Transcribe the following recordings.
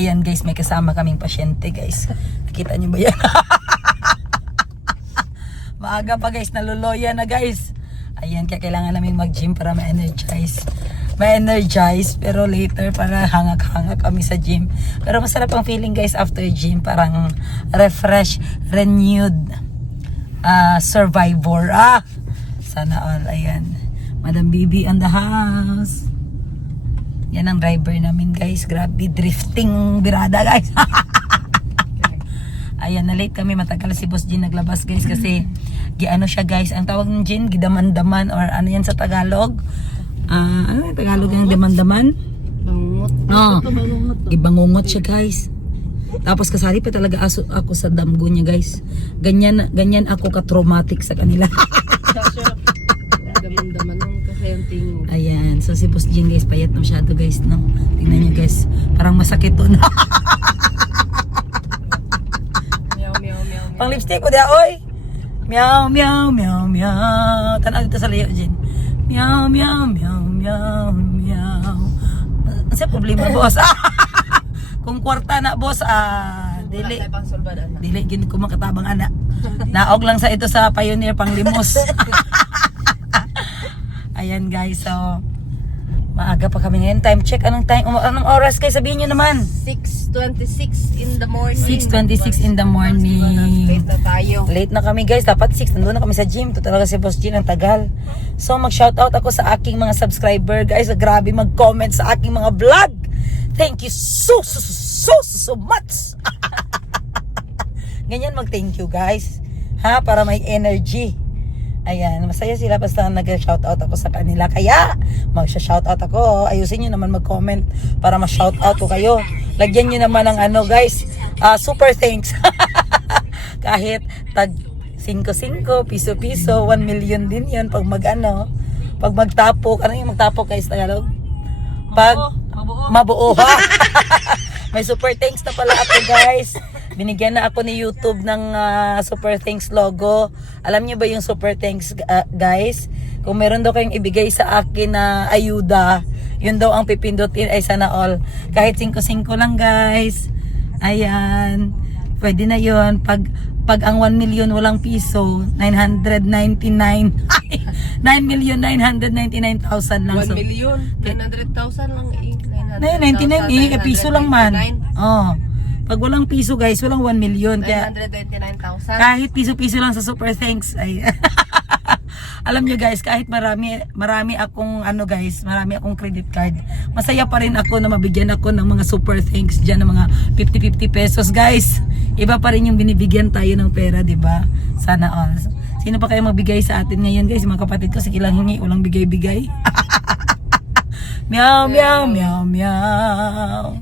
Ayan guys, may kasama kaming pasyente guys. Nakita niyo ba yan? Maaga pa guys, naluloya na guys. Ayan, kaya kailangan namin mag-gym para ma-energize. Pero later para hangak-hangak kami sa gym. Pero masarap ang feeling guys after gym. Parang refresh, renewed survivor. Sana all. Ayan. Madam Bibi on the house. Yan ang driver namin guys. Grabe, drifting birada guys. Ayan, na late kami. Matagal si Boss Jean naglabas guys kasi giano siya guys. Ang tawag ng Jean, gidaman-daman or ano yan sa Tagalog? Ano yung Tagalog yung daman-daman? Bangungot. Ibangungot siya guys. Tapos kasali pa talaga ako sa damgo niya guys. Ganyan ako ka-traumatic sa kanila. Daman-daman ng kasenting. Ayan, so si Boss Jean guys, payat na masyado guys, no? Tingnan niyo guys, parang masakit to na. Meow, meow, meow. Pang lipstick ko dia, oy! Meow, meow, meow, meow. Tanaw dito sa layo, Jean. Meow, meow, meow, meow, meow. Ano sa problema, boss? Kung kwarta na, boss, dili. Dili, gini ko makatabang anak. Naog lang sa ito sa Pioneer pang limos. Ayan guys, so maaga pa kami ngayon. Time check, anong oras kayo? Sabihin nyo naman. 6:26 in the morning. 6:26 in the morning. Late na tayo. Late na kami guys, dapat 6. Nandun na kami sa gym. Ito talaga si Boss Jean ang tagal. So mag-shoutout ako sa aking mga subscriber guys. Grabe mag-comment sa aking mga vlog. Thank you so much. Ganyan mag-thank you guys. Para may energy. Ayan, masaya sila basta nag-shoutout ako sa kanila. Kaya, mag-shoutout ako. Ayusin nyo naman mag-comment para ma-shoutout ko kayo. Lagyan nyo naman ng ano guys, super thanks. Kahit tag 5-5, piso-piso, 1 million din yun pag pag magtapok. Ano yung magtapok guys, Tagalog? Pag mabuo ha. May super thanks na pala ako guys. Binigyan na ako ni YouTube ng super thanks logo. Alam niyo ba yung super thanks guys? Kung meron daw kayong ibigay sa akin na ayuda, yun daw ang pipindutin ay sana all. Kahit 5-5 lang guys. Ayan. Pwede na yun. Pag ang 1 million walang piso, 999. 9,999,000 lang. 1 million. 900,000 lang eh. 999 piso lang man. Oh. Pag walang piso guys, walang 1 million. Kaya 999,000. kahit piso-piso lang sa super thanks ay alam nyo guys, kahit marami akong marami akong credit card, masaya pa rin ako na mabigyan ako ng mga super thanks dyan ng mga 50-50 pesos guys. Iba pa rin yung binibigyan tayo ng pera, di ba? Sana all. Sino pa kayo magbigay sa atin ngayon guys? Mga kapatid ko, sige lang hingi, walang bigay-bigay. Meow, meow, meow, meow.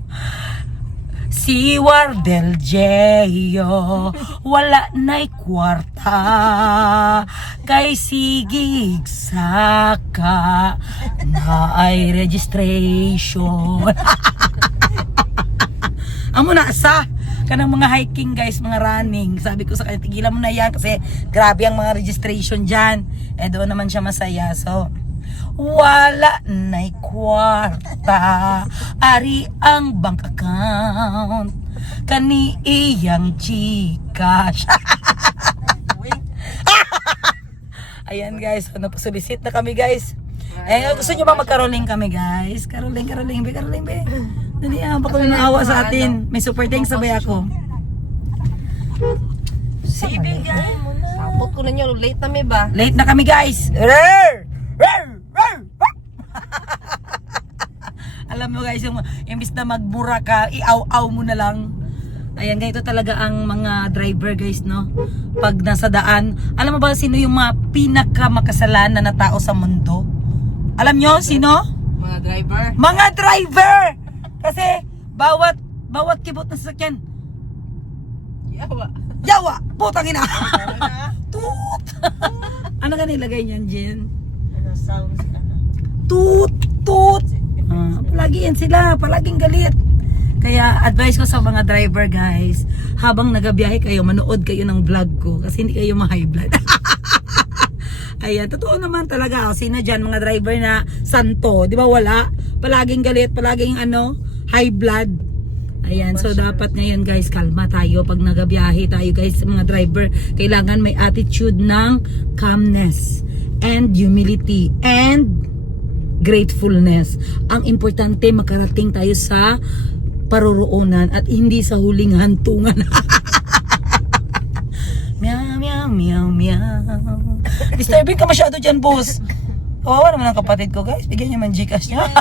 Si Wardel Jeyo, wala na'y kwarta, kay sigig saka na ay registration. Amo na sa kanang mga hiking guys, mga running. Sabi ko sa kanya, tigilan mo na yan kasi grabe ang mga registration dyan. Doon naman siya masaya. So, wala na'y kwarta, ari ang bank account, kani iyang Gcash. Ayan guys, napasulisit na kami guys. Gusto nyo ba magkaroling kami guys? Karoling be. Dali baka may maawa sa atin. May super thanks sabay ako. Ibigay mo na. Sapot ko na nyo, late na may ba? Late na kami guys. Alam mo guys, yung imbis na magbura ka, iaw-aw mo na lang. Ayan, ganito talaga ang mga driver guys, no? Pag nasa daan, alam mo ba sino yung mga pinakamakasalanan na tao sa mundo? Alam nyo, sino? Mga driver. Mga driver! Kasi, bawat kibot na sasakyan, yawa! Putang ina! Toot! Ano ka nilagay niyan, Jen? Sounds Toot! Palagi yan sila, palaging galit. Kaya advice ko sa mga driver guys, habang nagabiyahe kayo, manood kayo ng vlog ko kasi hindi kayo ma-high blood. Ayan, totoo naman talaga. Sino dyan, mga driver na santo, di ba wala? Palaging galit, palaging high blood. Ayan, so dapat ngayon guys, kalma tayo pag nagabiyahe tayo guys, mga driver. Kailangan may attitude ng calmness and humility and gratefulness. Ang importante makarating tayo sa paroroonan at hindi sa huling hantungan. Meow, meow, meow, meow. Disturbing ka masyado dyan, boss. Kawawa naman ang kapatid ko, guys. Bigyan niyo man Gcash niya.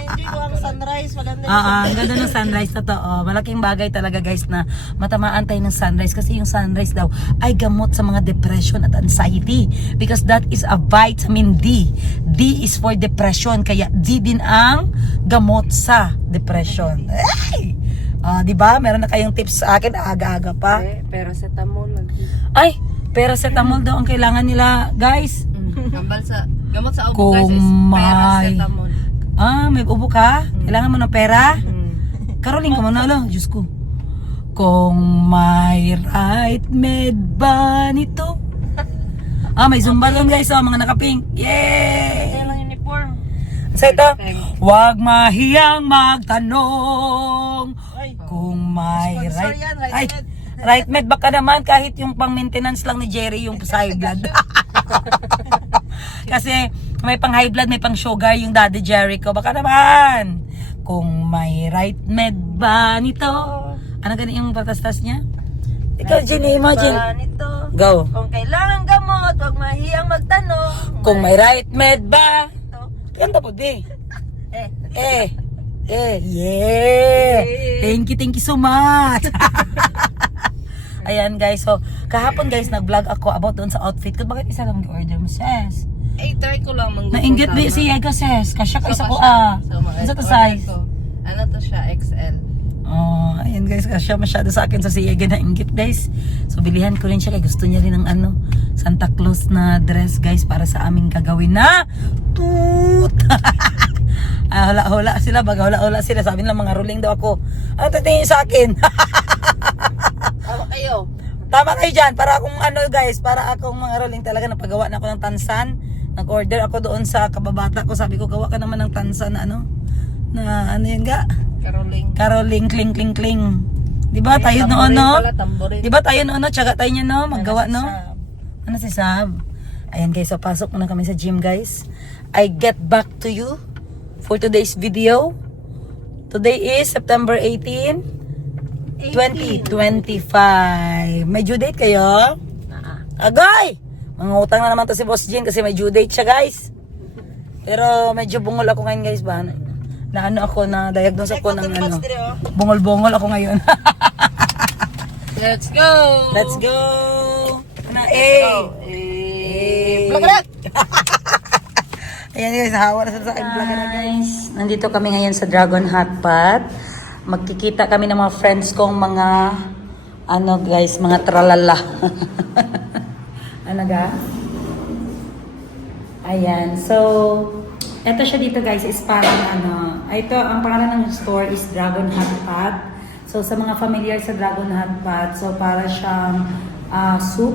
Enjoy ko ang sunrise. Maganda Ang ganda ng sunrise, totoo. Malaking bagay talaga, guys, na matamaan tayo ng sunrise. Kasi yung sunrise daw ay gamot sa mga depression at anxiety. Because that is a vitamin D. D is for depression. Kaya D din ang gamot sa depression. Ay! Di ba? Meron na kayong tips sa akin, aga-aga pa. Paracetamol. Ay, paracetamol daw ang kailangan nila, guys. Gamot sa ubo Kung guys is may- paracetamol. May ubo ka? Kailangan mo ng pera? Caroling ka muna, alo. Diyos ko. Kung may right med ba nito? May zumba doon, guys. Mga nakapink. Yay! Kaya lang uniform. Sa ito, huwag mahiyang magtanong kung may Sponsor right. yan, Ay, right med. right med baka naman kahit yung pang maintenance lang ni Jerry yung sa high blood. Kasi may pang high blood, may pang sugar yung Daddy Jericho. Baka naman kung may right med ba nito? Ano ganun yung patastas niya? Ikaw, Jenny, imagine. Nito. Go. Kung kailangan gamot, huwag mahiyang magtanong. Kung may right med ba? Ganda po, di. Eh. Yeah. Thank you so much. Ayan guys, so kahapon guys nag-vlog ako about doon sa outfit ko. Bakit isa lang i-order mo, sis? Try ko lang manggugong Nainggit di si Yega, sis. Kasya ka isa ko Isa to size. Ano to siya? XL. Ayan guys, kasya masyado sa akin sa si Yega na inggit guys. So bilihan ko rin siya kaya gusto niya rin ng Santa Claus na dress guys para sa aming gagawin na toot. Hula-hula sila, hula-hula sila. Sabi nila mga ruling daw ako. Ano tatingin sa akin? Tama kayo. Tama kayo dyan. Para akong guys, para akong mga ruling talaga napagawa na ako ng tansan. Nag-order ako doon sa kababata ko. Sabi ko, gawa ka naman ng tansan na na yun ga? Caroling, kling, kling, kling. Diba tayo noon, no? Diba tayo noon, no? Tsaga tayo niya, no? Maggawa, no? Ano si Sab? Ayan guys, so pasok muna kami sa gym guys. I get back to you for today's video. Today is September 18, 2025. May due date kayo? Agay! Mangutang na naman to si Boss Jin kasi may due date siya guys. Pero medyo bungol ako ngayon guys ba? Na ako na diagnose ako ng bungol-bungol ako ngayon. Let's go! Let's go! Na Vlog! Ayan guys, hawa na sa akin vlog na guys. Nandito kami ngayon sa Dragon Hot Pot. Magkikita kami ng mga friends kong mga guys, mga tralala. Ano ga? Ayan, so eto siya dito guys, is parang ito, ang pangalan ng store is Dragon Hot Pot. So sa mga familiar sa Dragon Hot Pot, so para siyang soup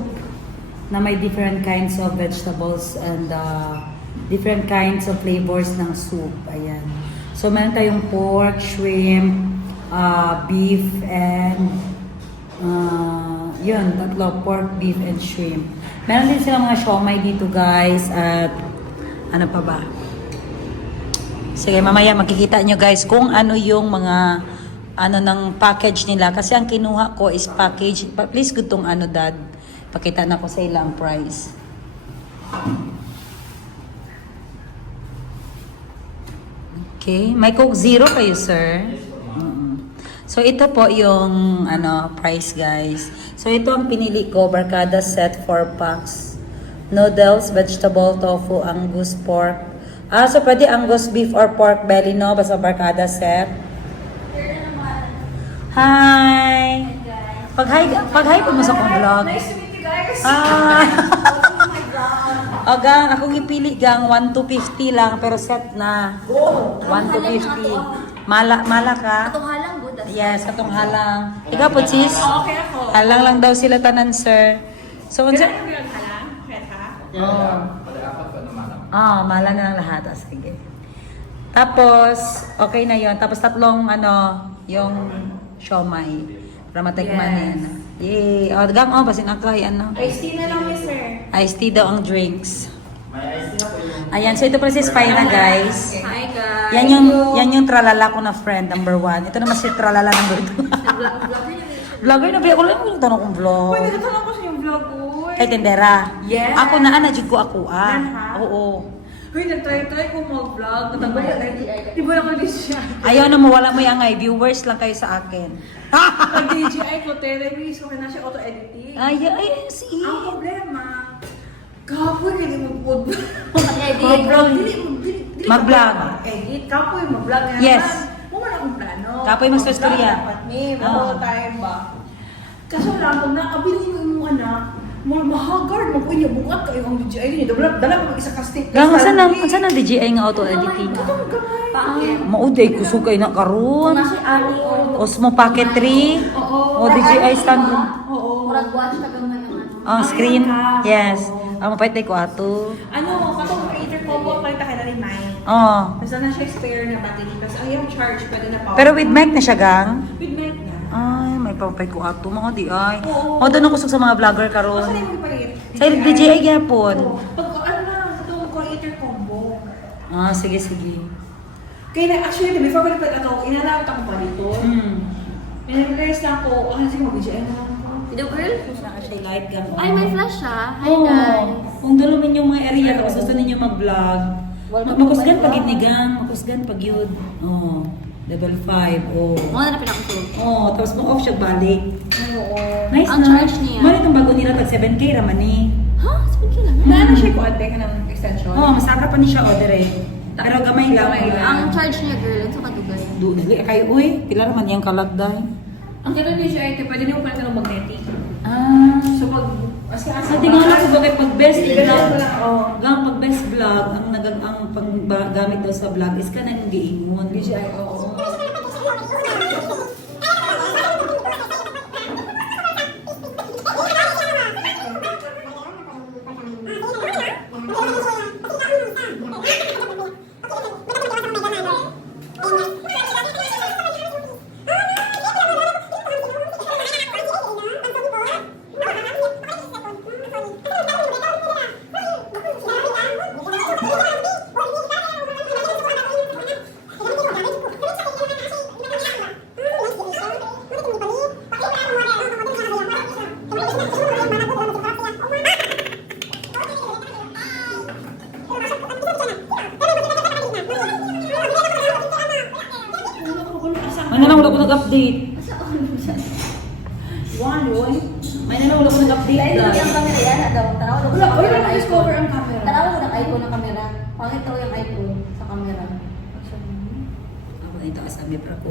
na may different kinds of vegetables and different kinds of flavors ng soup. Ayan. So meron tayong pork, shrimp, beef, and yun, tatlo, pork, beef, and shrimp. Meron din silang mga siomai dito guys at ano pa ba? Sige, mamaya makikita nyo guys kung ano yung mga ng package nila. Kasi ang kinuha ko is package. Please gutong dad. Pakita na ko sa ilang price. Okay. May Coke Zero kayo, sir? So, ito po yung price, guys. So, ito ang pinili ko. Barkada set 4 packs. Noodles, vegetable, tofu, angus, pork. So pwede angus beef or pork belly, no? Basta barkada set. Hi! Pag-hi po mo sa kong vlog. Nice to meet you guys. Oh my God. O gang, akong ipili gang, 1 to 50 lang, pero set na. 1 to 50. Mala ka? Katong halang good. Yes, katong halang. Ikaw po, sis? Okay ako. Halang lang daw sila tanan, sir. So, unsa? Halang? Reta? Mala na lang lahat. Sige. Tapos, okay na yon. Tapos tatlong yung siomay. Para matikman yan. Yay! O, gang, o, basin ako, ayan, no? Iced tea na lang, sir. Iced tea daw ang drinks. Ayan, so ito pala si Spina, guys. Hi, guys. Yan yung tralala ko na friend, number 1. Ito naman si tralala number 2. Vlogger na ba? Wala yung tanong kong vlog. Uy, nagtatanong ko sa yung vlog ko. Kay Tendera. Yes. Ako na, jud ko ako, Yan, ha? Oo. Uy, nag-try ko mag-vlog. Di ba naman din siya? Ayaw na mawala mo yung viewers lang kayo sa akin. Pag-DJI ko, televis, okay na siya auto-editing. Ay, see. Ang problema, kapoy ka di mag-vlog. Mag-vlog. Mag-vlog. Edit, kapoy mag-vlog nga. Yes. Wala akong plano. Kapoy mag-storya. Dapat ni, Oo. time ba? Kaso lang, pag nakabili mo yung anak, mahagard, mag-unya, bungat kayo ang DJI niyo. Dala mo isa ka stick. Gang, saan ang DJI nga auto-editing? Mauday, kusog kayo na karon. Nasa ani o Osmo Pocket 3. O DJI stand. Oo. murag watch ka gamay yung ano. Ang screen. Yes. Ang mapait ko ato. Ano, katong creator combo, pakita ka na rin 9. Oh. Basta na siya spare na battery. Kasi ayaw charge, pwede na power. Pero with mic na siya, gang. With mic na. Ay, may pamapay ko ato, mga di ay. Oo. O, doon ang kusog sa mga vlogger Kasi karon. yung palit. Sa DJI gyapon. Pag ano na, ito creator combo. Ah, sige, sige. Kaya na, actually, before ko nagpag ako, inalawat ako pa dito. And-realize na ako, sige mag-DJI na lang ako. Video girl? Saka siya light gang. Ay, may flash siya. Hi Oo. guys. Kung dulumin yung mga area, tapos gusto ninyo mag-vlog. Makusgan pag inigang, makusgan pag yun. Oh, level 5. Oh. Mga na pinakasulog. Oh, tapos mo-off siya balik. Oo. Nice Ang na. charge niya. Mali itong bago nila tag 7K raman eh. Ha? Sabi ko lang. Naano siya ko ate ka ng extension? Oh, masaka pa ni siya order eh. Pero gamay lang. Ang charge niya girl, ito kadugay. Dili kayo uy, pila naman yung kalagday. Ang gano'n niya siya ate, pwede niyo pala ng magnetic. Ah. So pag, Sa tingala ko bagay pag best vlog, Oo. gang pag best vlog, ang paggamit daw sa vlog is kanang giingon. DJI, oo. May nanawala ko nag-update. One. May nanawala ko nag-update Dahil guys. yung camera yan, daw. Tanaw ko Wala, sa wala camera na ng discover iPhone. ang camera. Tanaw ko ng iPhone ng camera. Pangit daw yung iPhone sa camera. Ako na ito asami para ko.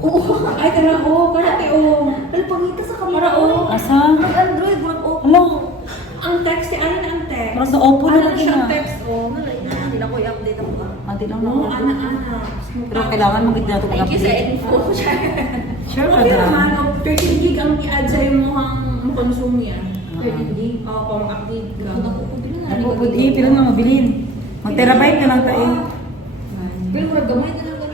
Ay, tara, oo. Karate, oo. Ay, pangita sa camera. Para, oo. Asa? Mag-Android, mag-Oppo. Hello. Ang text, si ano na ang text? Parang sa Oppo na Ano lang siyang na. text, oo. Hindi na ko i-update ako ka. Anti lang Oo, na. ana. Pero kailangan mag-edit na ito Thank you sa mag-update. info. Sure ka Okay na. naman, 13 gig ang i-add sa'yo mo ang consume niya. 13 gig. Oo, pang update ka. Nagpupud pila na mabilin. Mag-terabyte ka lang tayo. Pero wag gamay na lang ganun.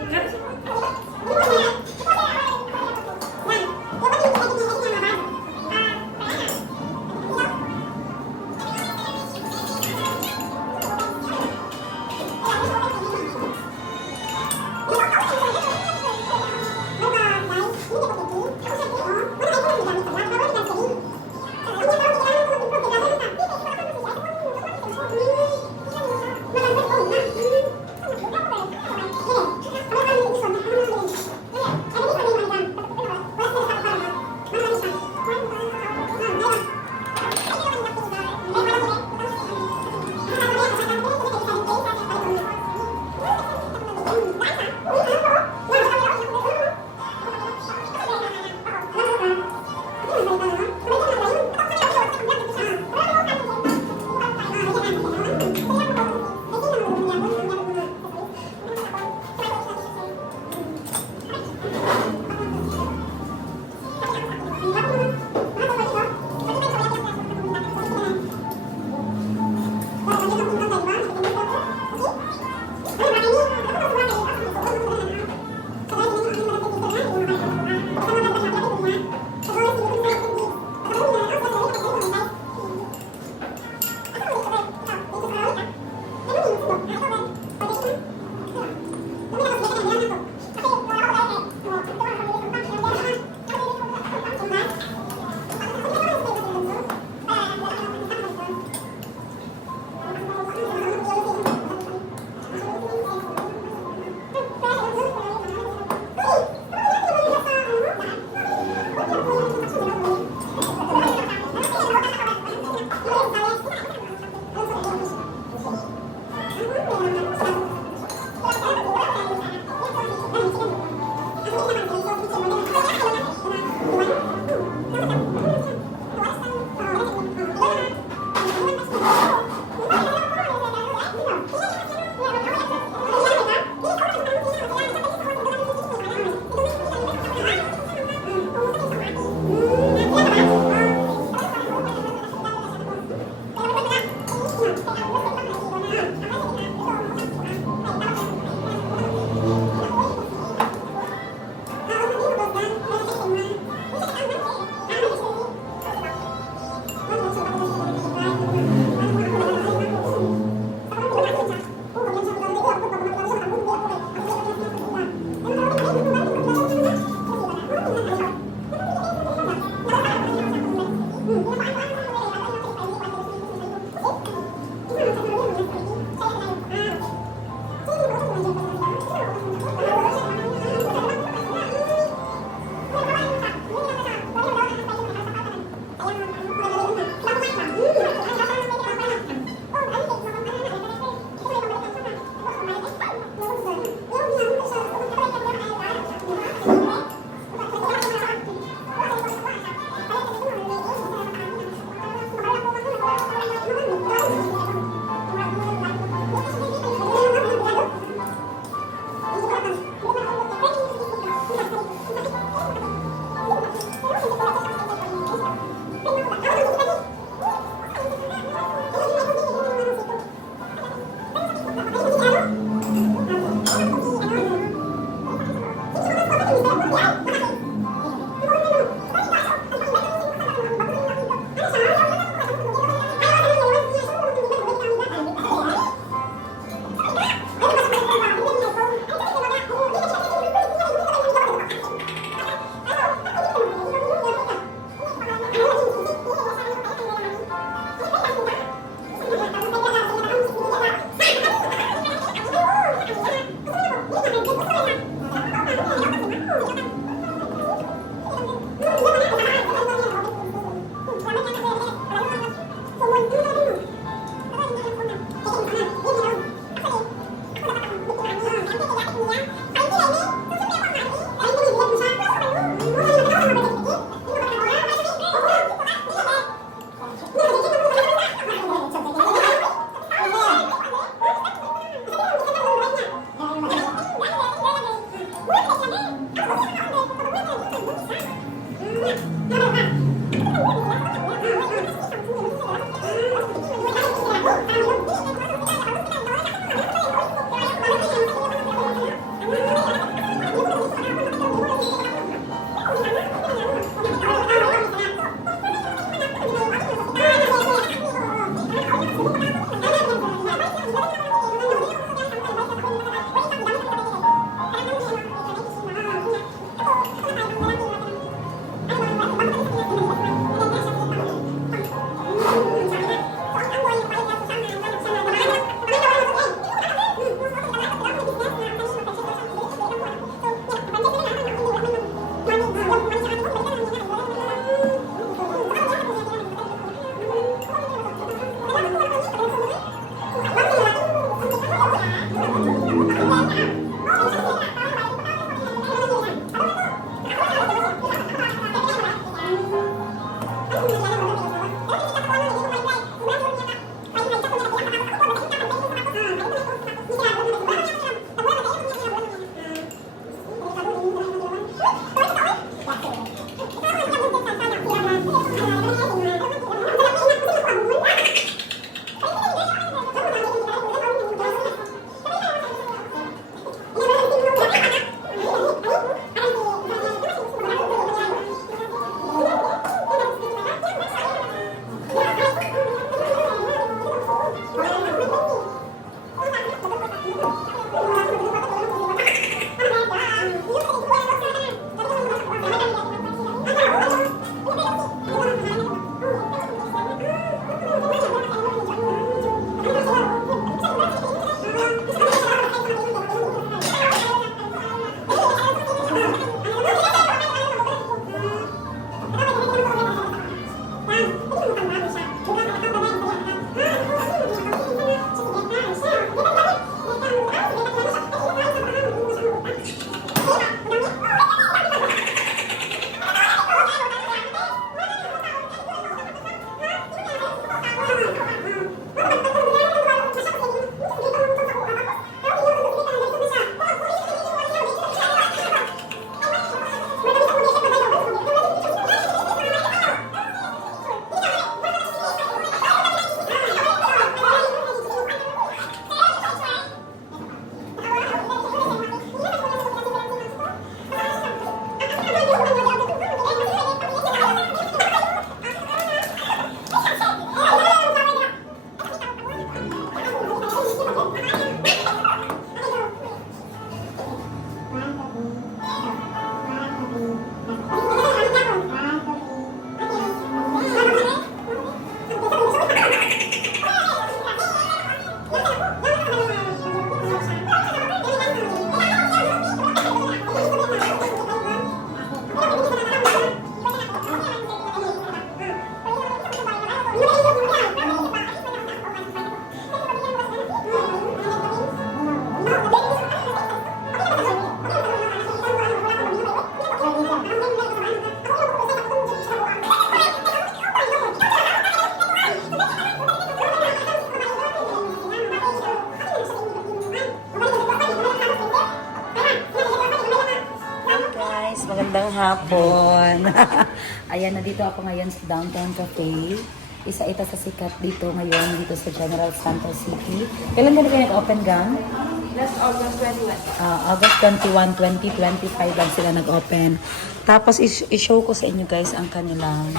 magandang hapon. Ayan, nandito ako ngayon sa Downtown Cafe. Isa ito sa sikat dito ngayon, dito sa General Santos City. Kailan ka na kayo nag-open, gang? Last August 21. August 21, 2025 lang sila nag-open. Tapos i-show ko sa inyo guys ang kanilang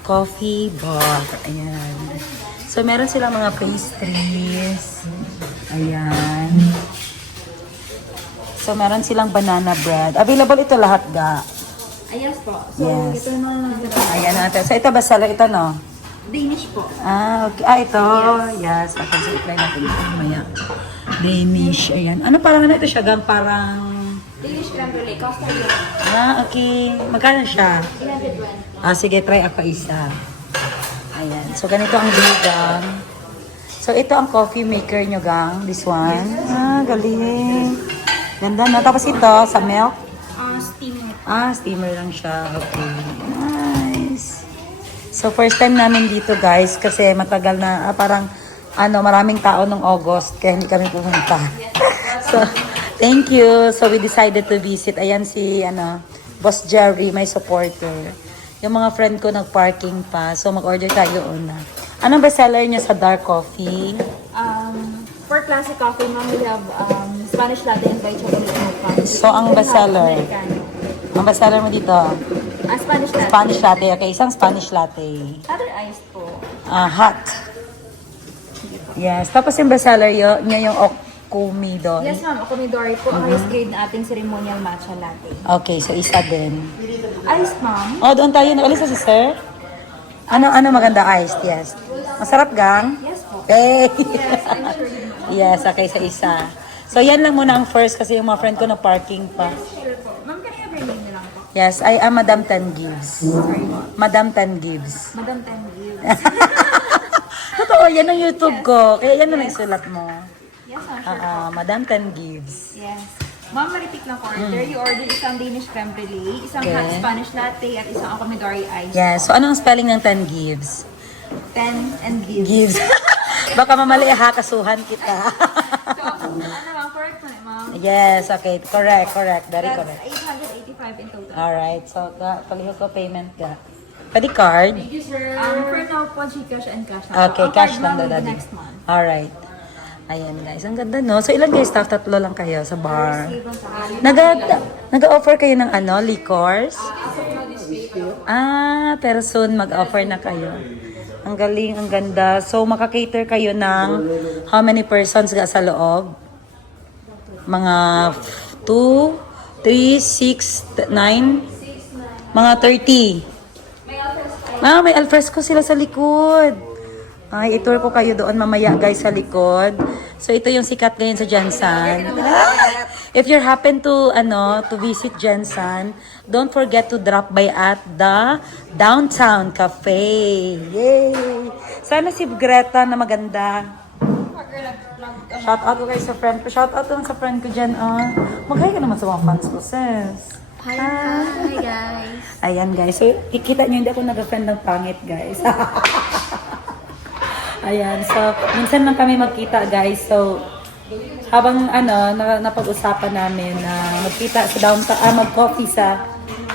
coffee bar. Ayan. So meron silang mga pastries. Ayan. So meron silang banana bread. Available ito lahat ga. Yes po. So, Yes. ito na Ayan natin. So ito bestseller ito no? Danish po. Okay. Ito. Yes. Okay. So i-try natin ito mamaya. Danish. Ayan. Ano parang ano ito siya gang? Parang... Danish creme brulee. Costa Rica. Okay. Magkano siya? 1120. Sige, try ako isa. Ayan. So, ganito ang deal, gang. So, ito ang coffee maker nyo, gang. This one. Galing. Ganda na. Tapos ito, sa milk. Steamer. Steamer lang siya. Okay. Nice. So, first time namin dito, guys. Kasi matagal na, parang, maraming tao nung August. Kaya hindi kami pumunta. So, thank you. So, we decided to visit. Ayan si, Boss Jerry, my supporter. Yung mga friend ko nag-parking pa. So, mag-order tayo una. Anong bestseller niyo sa dark coffee? For classic coffee, ma'am, we have Spanish latte and white chocolate mocha. So, ang bestseller? Americano. Ang bestseller mo dito? Spanish latte. Spanish latte. Okay, isang Spanish latte. Other iced po. Hot. Yes. Tapos yung bestseller niya yung Okumido. Yes, ma'am. Ako Midori po. Ang highest grade na ating ceremonial matcha latte. Okay, so isa din. Iced, ma'am. Doon tayo. Nakalis na si sir? Ano maganda iced? Yes. Masarap, gang? Yes po. Hey! Yes, I'm sure you know. Yes, okay, sa isa. So, yan lang muna ang first kasi yung mga friend ko na parking pa. Sure po. Ma'am, kanina ba yung name na lang po? Yes, I am Madam Tan Gibbs. Sorry po. Madam Tan Gibbs. Madam Tenview. Totoo, yan ang YouTube ko. Kaya yan ang isulat mo. Yes, ma'am. Sure. Madam Tan Gibbs. Yes. Ma'am, ma-repeat lang po order. You order isang Danish creme brulee, isang Okay. hot Spanish latte, at isang Akomidori ice. Yes, so anong spelling ng Tan Gibbs? 10 and give. Gibbs. Baka mamali ha, kasuhan kita. So, ano ma'am, correct po ma'am. Yes, okay. Correct. Very That's correct. 885 in total. Alright, so palihog ko payment ka. Pwede card? Thank you, sir. For now po, Gcash and cash na po. Okay, Ang cash card, lang ma'am, daw will be daddy. next month. Alright. Ayan guys, ang ganda no. So ilan guys staff? 3 lang kayo sa bar. Save ang sakali. Nag-offer kayo ng liquors? Pero soon mag-offer na kayo. Ang galing, ang ganda. So makakater kayo ng how many persons sa loob? Mga 2, 3, 6, 9? Mga 30. May alfresco sila sa likod. Ay, itour ko kayo doon mamaya guys sa likod. So ito yung sikat ngayon sa Jensen. If you happen to visit Jensen, don't forget to drop by at the Downtown Cafe. Yay! Sana si Greta na maganda. Shout out ko kayo sa friend ko. Shout out lang sa friend ko dyan. Mag-hi ka naman sa mga fans ko, sis. Hi guys. Ayan guys. So, kikita nyo, hindi ako nag-friend ng pangit guys. Ayan. So, minsan lang kami magkita guys. So, habang napag-usapan namin na magkita sa downtown, mag-coffee sa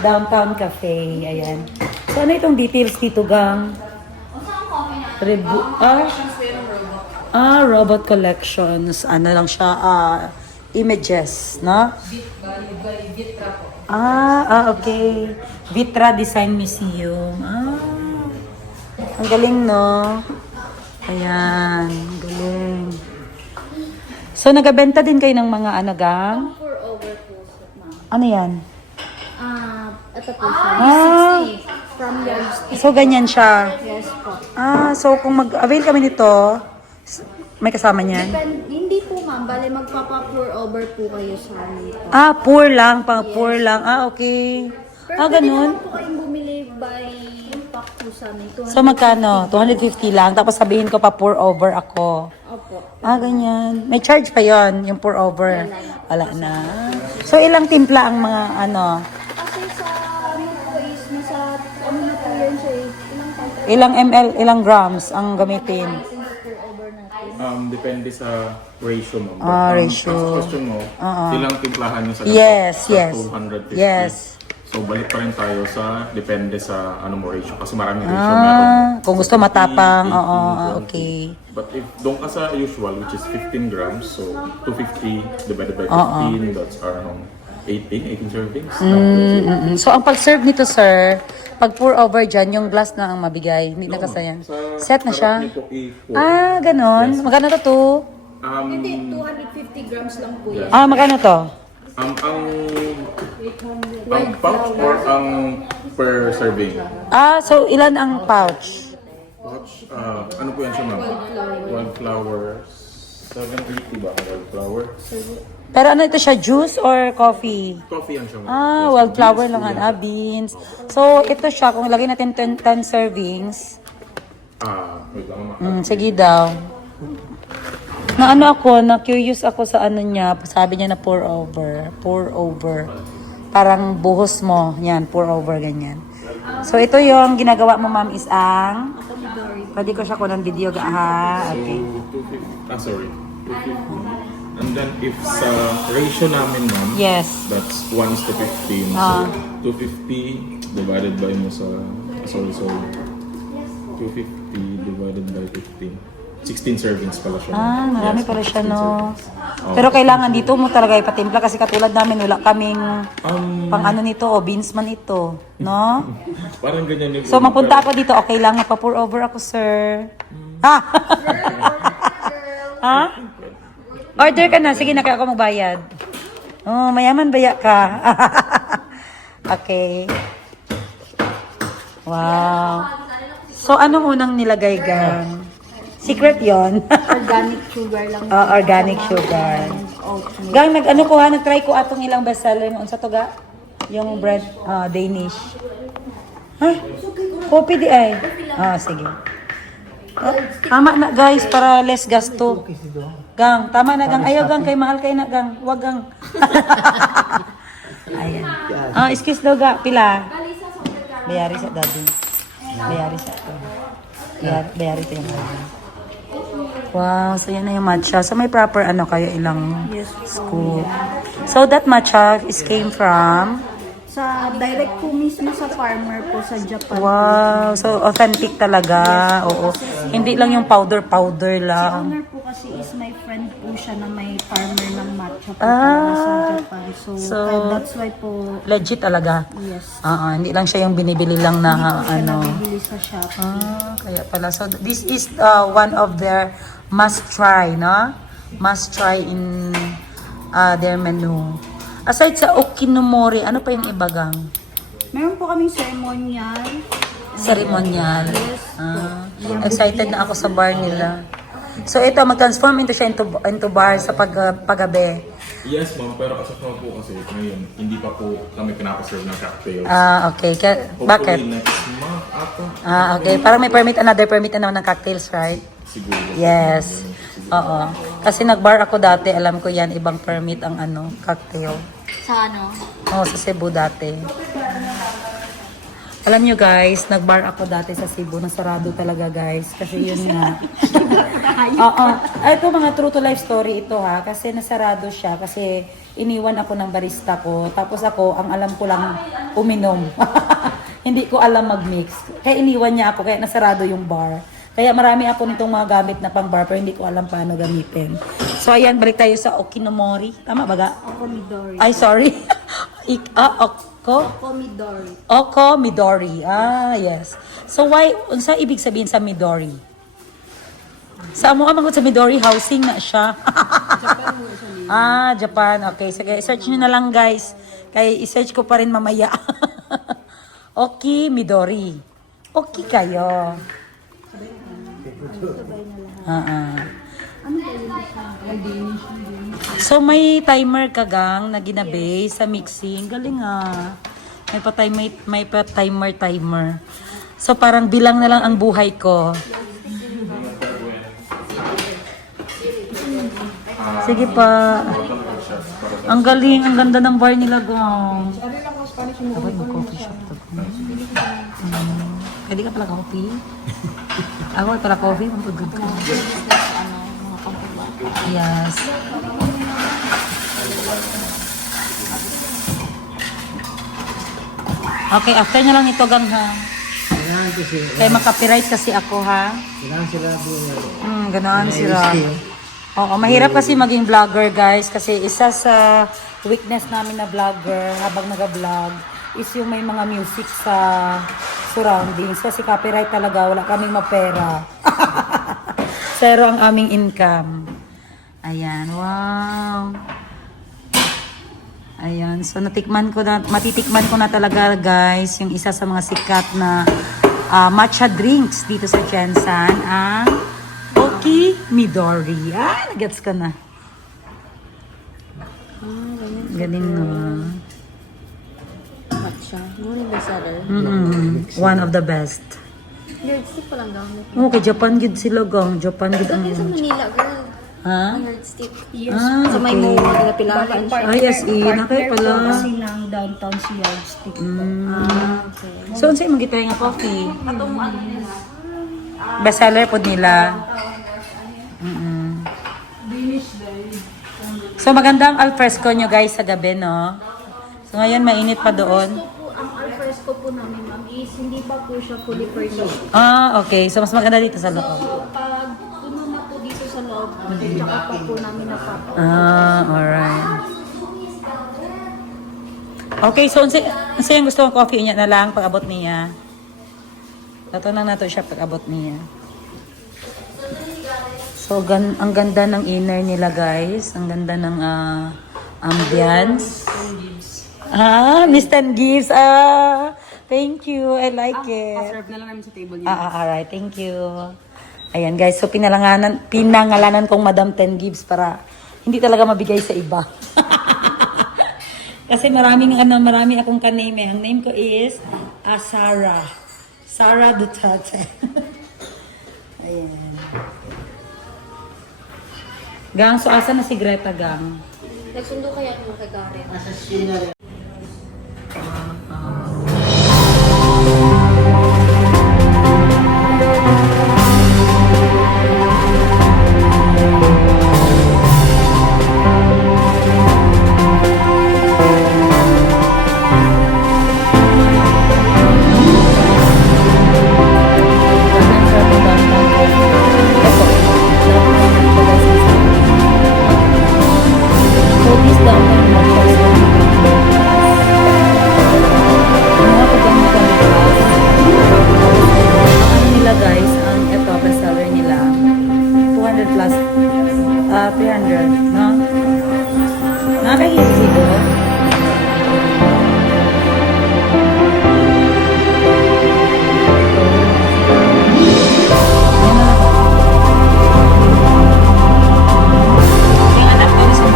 Downtown Cafe. Ayan. So, ano itong details dito, gang? Robot collections. Ano lang siya, images, no? Okay. Vitra Design Museum. Ang galing, no? Ayan, galing. So, nagabenta din kayo ng mga gang? For over po, ma'am. Ano yan? Ito po siya. 60 from your stick. So, ganyan siya. Yes po. So kung mag-avail kami nito, may kasama niyan? Hindi po ma'am, bale magpapa-pour over po kayo sa nito. Pour lang, pour lang. Okay. Pero Ganun. pwede naman po kayong bumili by pack po sa amin. So, magkano? 250 lang. Tapos sabihin ko pa pour over ako. Opo. Ganyan. May charge pa yon yung pour over. Wala na. So, ilang timpla ang mga Kasi sa ano po is, nasa ano na po yan siya eh. ilang ml, ilang grams ang gamitin? Pour over natin. Depende sa ratio mo. Ratio. Ang question mo, ilang timplahan nyo sa Yes, sa yes. 250. Yes. So, So balik pa rin tayo sa depende sa ano mo ratio kasi maraming ratio meron. Kung gusto matapang, 80, oo, 20. okay. But if doon ka sa usual which is 15 grams, so 250 divided by 15, that's around 18 servings. So, ang pag-serve nito, sir, pag pour over dyan, yung glass na ang mabigay. Hindi na kasayang. Set na siya. Ganon. Magkano to to? Hindi, 250 grams lang po yan. Magkano to? Ang pouch or ang per serving? So ilan ang pouch? Pouch, ano po yan siya ma'am? Wildflower, 780 ba ang wildflower? Pero ano ito siya, juice or coffee? Coffee yan siya ma'am. Wildflower lang beans. So ito siya, kung ilagay natin 10 servings. Wait lang ma'am. Sige daw. Na-curious ako sa ano niya. Sabi niya na pour over. Pour over. Parang buhos mo. Yan, pour over, ganyan. So, ito yung ginagawa mo, ma'am, is ang... Pwede ko siya kunan video, ha? Okay. 250, sorry. 250. And then, if sa ratio namin, ma'am, Yes. that's 1 is to 15. So, 250 divided by mo sa... Sorry. 250 divided by 15. 16 servings pala siya. Marami Yes, pala siya, 16 no? servings. Pero kailangan dito mo talaga ipatimpla kasi katulad namin, wala kaming pang ano nito, beans man ito, no? Parang ganyan yung... So, mapunta ako dito, okay lang, magpa-pour over ako, sir. Ha? Ha? Order ka na, sige na, kaya ako magbayad. Oh, mayaman baya ka. Okay. Wow. So, anong unang nilagay, gang? Secret yon. Organic sugar lang. Organic sugar. Gang, nag-try ko atong ilang bestseller noon sa tuga. Yung bread, Danish. Ha? Coffee di ay. Sige. Tama na guys, para less gasto. Gang, tama na gang. Ayaw gang, kay mahal kay na gang. Wag gang. Ayan. Excuse daw ga, pila. Bayari sa daddy. Bayari sa to. Bayari to yung daddy. Wow, so yan na yung matcha. So may proper kayo ilang scoop. So that matcha came from? Sa direct po mismo sa farmer po sa Japan. Wow, so authentic talaga. Oo. Hindi lang yung powder Si lang. owner po kasi is my friend po siya na may farmer ng matcha po talaga sa Japan. So that's why po, Legit talaga. yes. Hindi lang siya yung binibili lang na Siya nabibili sa Shopee. Kaya pala. So this is one of their must try, no? Must try in their menu. Aside sa Okinomori, ano pa yung ibagang? Meron po kaming ceremonial. Ceremonial. Excited na ako sa bar nila. So ito, mag-transform into siya into bar sa paggabi. Yes, ma'am. Pero as of now po kasi ngayon, hindi pa po kami pinapaserve ng cocktails. Okay. Bakit? Hopefully next month ata. Okay. Parang may another permit na naman ng cocktails, right? Siguro. Yes. Oo. Kasi nag-bar ako dati, alam ko yan, ibang permit ang cocktail. Sa ano? Sa Cebu dati. Alam nyo guys, nag-bar ako dati sa Cebu, nasarado talaga guys. Kasi yun nga. Ito mga true to life story ito ha. Kasi nasarado siya. Kasi iniwan ako ng barista ko. Tapos ako, ang alam ko lang uminom. Hindi ko alam mag-mix. Kaya iniwan niya ako, kaya nasarado yung bar. Kaya marami ako nitong mga gamit na pang bar pero hindi ko alam paano gamitin. So ayan, balik tayo sa Okinomori. Tama ba ga? Okomidori. Ay, sorry. Okomidori. Okomidori. Yes. So why, unsa ibig sabihin sa Midori? Sa mo sa Midori, housing na siya. Japan. Okay, sige, search nyo na lang guys. Kaya i-search ko pa rin mamaya. Okomidori. Okay kayo. So may timer ka gang na ginabe sa mixing. Galing May timer. So parang bilang na lang ang buhay ko. Sige pa. Ang galing, ang ganda ng bar nila gang. Dapat mag-coffee shop to. Pwede ka pala coffee? Ako pala coffee, mampagod ka. Yes. Okay, after na lang ito gang ha. Kailangan kasi, Kaya makapiright kasi ako ha. kailangan sila Ganoon sila. Oo, mahirap kasi maging vlogger guys kasi isa sa weakness namin na vlogger habang nag-vlog is yung may mga music sa surroundings kasi copyright talaga, wala kaming mapera. Zero ang aming income. Ayan, wow. Ayan, so matitikman ko na talaga guys yung isa sa mga sikat na matcha drinks dito sa Jensen, ang Oki Midori. Nagets ka na. Galing na. Matcha. Muna ba seller? One of the best. Yardstick pa lang gamit. Okay, Japan gid sila gang. Japan gid ang... Sa Manila, girl. Ha? Yardstick. Yes. So may okay. mo napilakan siya. Ay, yes, nakay pala. Kasi ng downtown si Yardstick. Okay. So, unsay mong gitry nga coffee? Bestseller po nila. So, magandang alfresco nyo guys sa gabi, no? So, ngayon mainit pa doon. Ang alfresco po namin, ma'am, is hindi pa po siya fully furnished. Okay. So, mas maganda dito sa loob. So, pag puno na po dito sa loob, tsaka pa po namin napapa. Alright. Okay, so unsay yung gusto kong coffee niya na lang pag-abot niya. Tato na nato siya pag-abot niya. So, ang ganda ng inner nila, guys. Ang ganda ng ambience. Miss Ten Gives. Thank you. I like it. Serve na lang namin sa table niya. Alright. Thank you. Ayan, guys. So, pinangalanan kong Madam Ten Gives para hindi talaga mabigay sa iba. Kasi marami akong ka-name. Ang name ko is Sarah. Sarah Duterte. Ayan. Gang, so asa na si Greta, Gang? Nagsundo kaya mo kay Karen. nasa scenery. So this downtown matcha is mga pagkamutan class. Ano nila guys, ang ito, bestseller nila, 200 plus, 300, no? Nakakahit siguro. Yan na lang. Yung anak ko, sa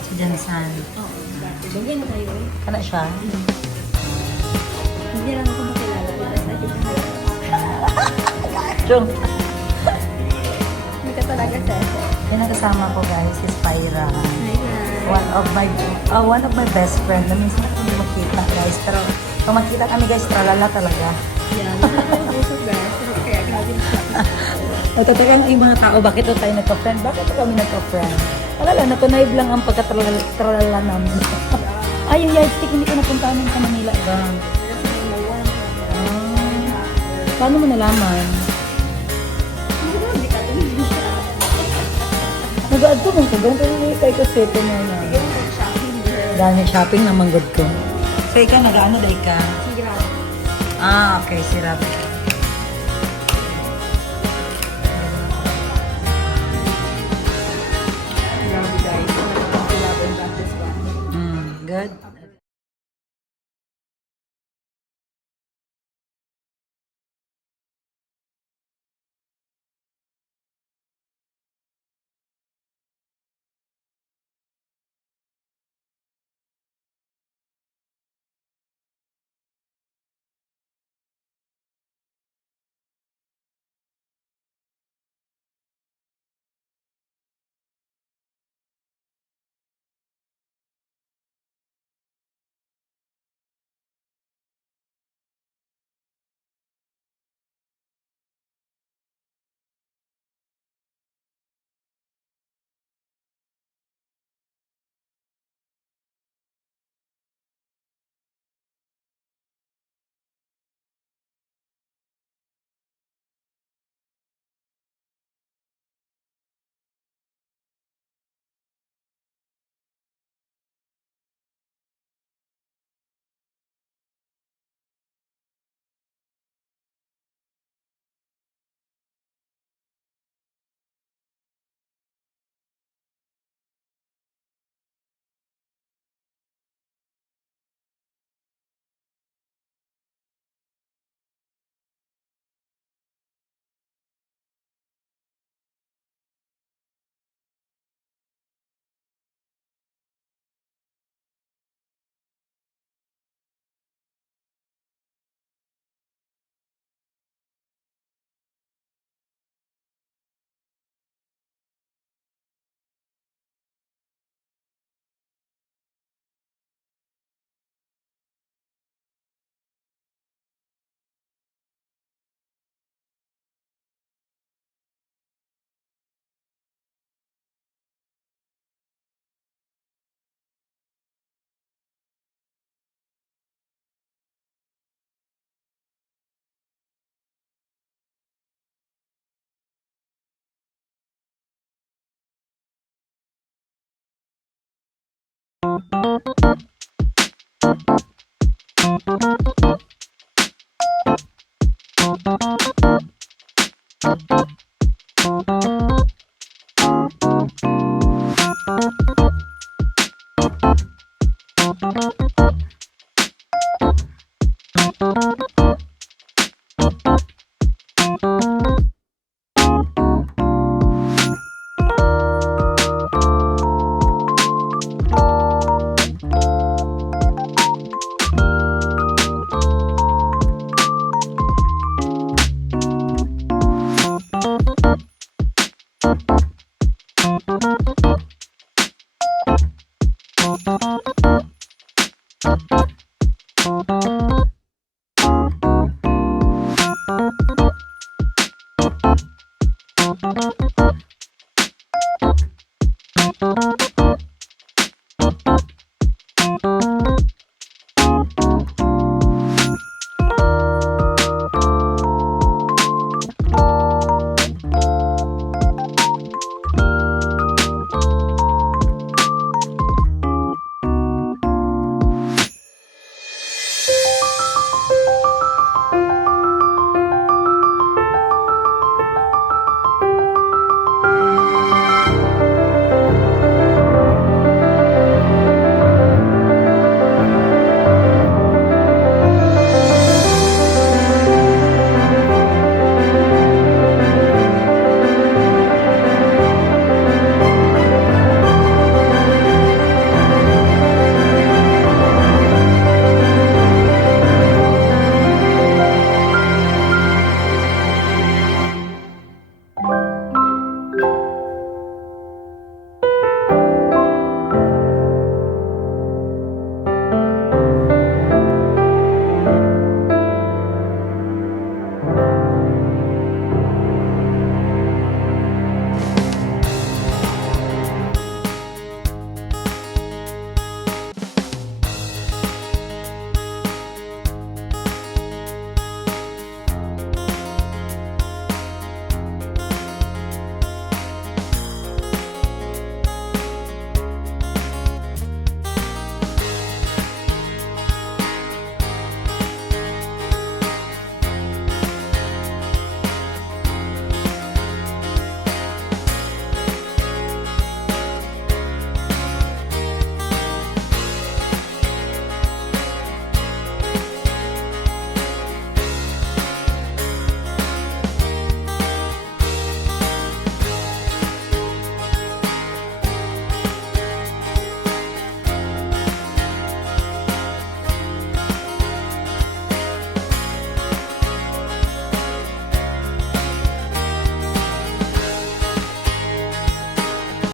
si Jansan. Bagay na tayo eh. Kana siya? Hindi lang ako makilala. Para sa atin na Jung. Hindi ka talaga sa ito. Yung nakasama ko guys, si Spyra. One of my best friend. Minsan ako hindi makita guys. Pero pag makita kami guys, tralala talaga. Yan. Nakakabusog guys. Kaya grabe na siya. Natatagang yung mga tao, bakit ito tayo nagka-friend? Bakit ito kami nagka-friend? Wala lang, natunayb lang ang pagkatralala namin. Yung yardstick, hindi ko napuntahan sa Manila. Gang. Paano mo nalaman? Nag-add ko mong kagang, pero hindi tayo kasi ito na yan. Dahil shopping naman good ko. So, ikaw nag-ano dahi ka? Okay, sirap. Grabe guys. Nagpapalaban back this one. Good. Thank you.